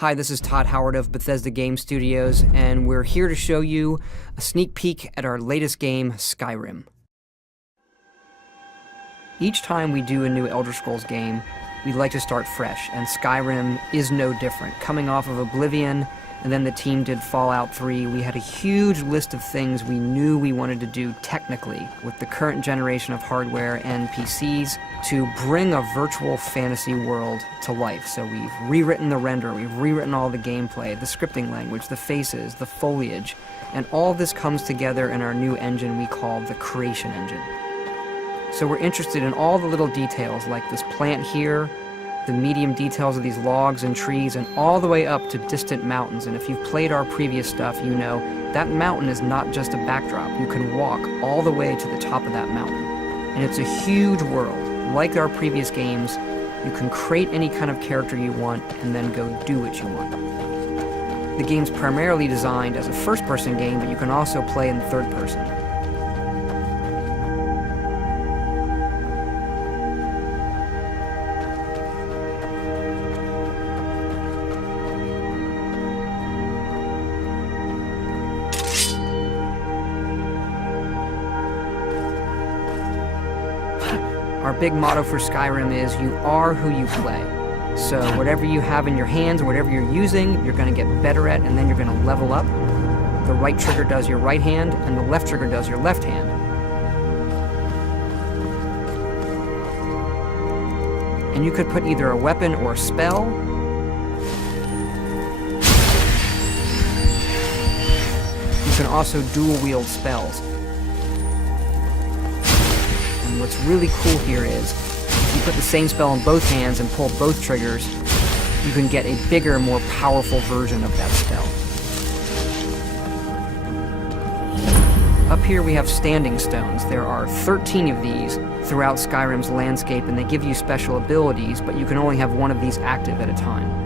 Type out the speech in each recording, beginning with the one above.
Hi, this is Todd Howard of Bethesda Game Studios, and we're here to show you a sneak peek at our latest game, Skyrim. Each time we do a new Elder Scrolls game, we like to start fresh, and Skyrim is no different. Coming off of Oblivion, and then the team did Fallout 3, we had a huge list of things we knew we wanted to do technically with the current generation of hardware and PCs to bring a virtual fantasy world to life. So we've rewritten the render, we've rewritten all the gameplay, the scripting language, the faces, the foliage, and all this comes together in our new engine we call the Creation Engine. So we're interested in all the little details like this plant here, the medium details of these logs and trees, and all the way up to distant mountains. And if you've played our previous stuff, you know that mountain is not just a backdrop. You can walk all the way to the top of that mountain. And it's a huge world. Like our previous games, you can create any kind of character you want and then go do what you want. The game's primarily designed as a first-person game, but you can also play in third person. Our big motto for Skyrim is, you are who you play. So whatever you have in your hands, whatever you're using, you're going to get better at, and then you're going to level up. The right trigger does your right hand, and the left trigger does your left hand. And you could put either a weapon or a spell. You can also dual wield spells. What's really cool here is, if you put the same spell in both hands and pull both triggers, you can get a bigger, more powerful version of that spell. Up here we have standing stones. There are 13 of these throughout Skyrim's landscape, and they give you special abilities, but you can only have one of these active at a time.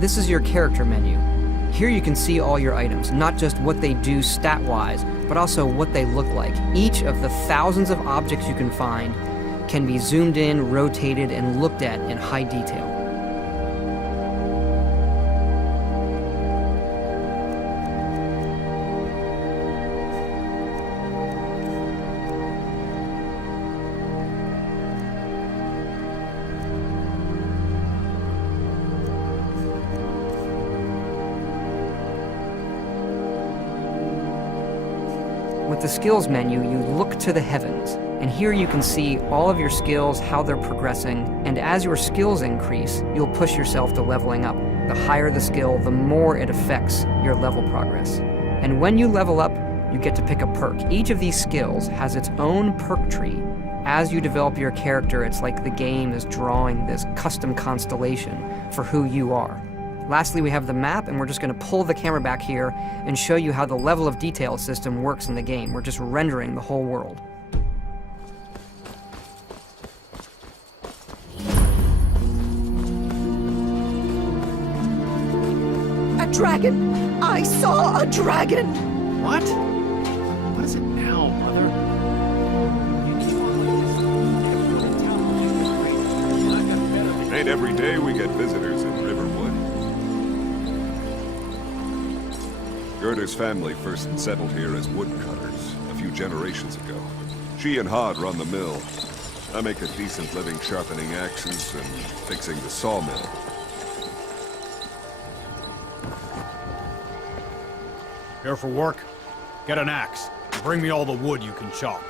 This is your character menu. Here you can see all your items, not just what they do stat-wise, but also what they look like. Each of the thousands of objects you can find can be zoomed in, rotated, and looked at in high detail. With the skills menu, you look to the heavens, and here you can see all of your skills, how they're progressing, and as your skills increase, you'll push yourself to leveling up. The higher the skill, the more it affects your level progress. And when you level up, you get to pick a perk. Each of these skills has its own perk tree. As you develop your character, it's like the game is drawing this custom constellation for who you are. Lastly, we have the map, and we're just going to pull the camera back here and show you how the level of detail system works in the game. We're just rendering the whole world. dragon! I saw a dragon! What? What is it now, Mother? Ain't every day we get visitors in Riverwood. Gerder's family first settled here as woodcutters a few generations ago. She and Hod run the mill. I make a decent living sharpening axes and fixing the sawmill. Here for work? Get an axe. Bring me all the wood you can chop.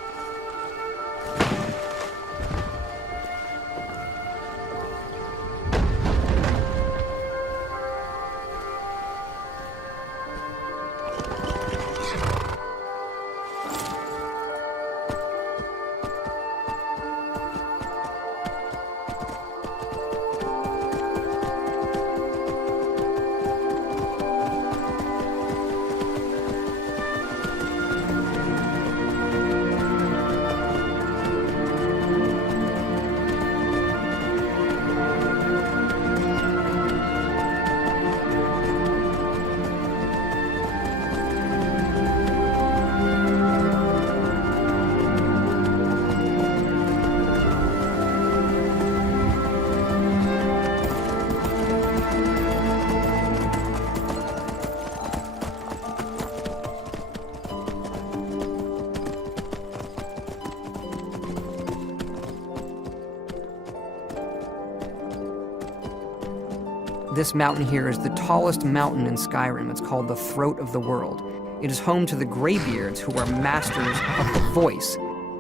This mountain here is the tallest mountain in Skyrim. It's called the Throat of the World. It is home to the Greybeards, who are masters of the voice.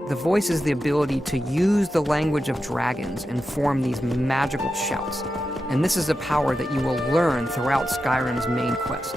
The voice is the ability to use the language of dragons and form these magical shouts. And this is a power that you will learn throughout Skyrim's main quest.